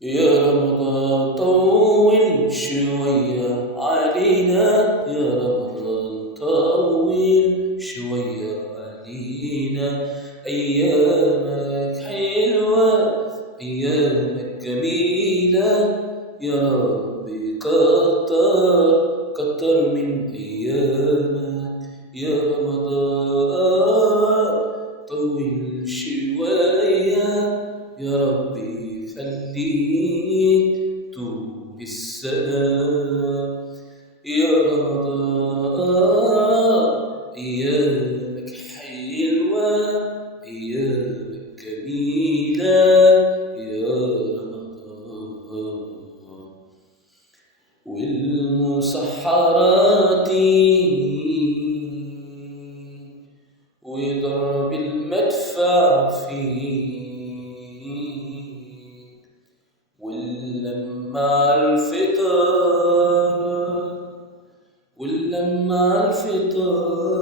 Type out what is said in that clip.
يا رمضان طول شوية علينا، يا رمضان طول شوية علينا. أيامك حلوة، أيامك جميلة، يا ربي كتر كتر من أيامك. يا رمضان طول شوية، يا ربي خليك طول السنة. يا رمضان أيامك حلوة، أيامك جميلة، يا رمضان. والمسحرات وضرب المدفع فيه، ولما الفطر ولما الفطر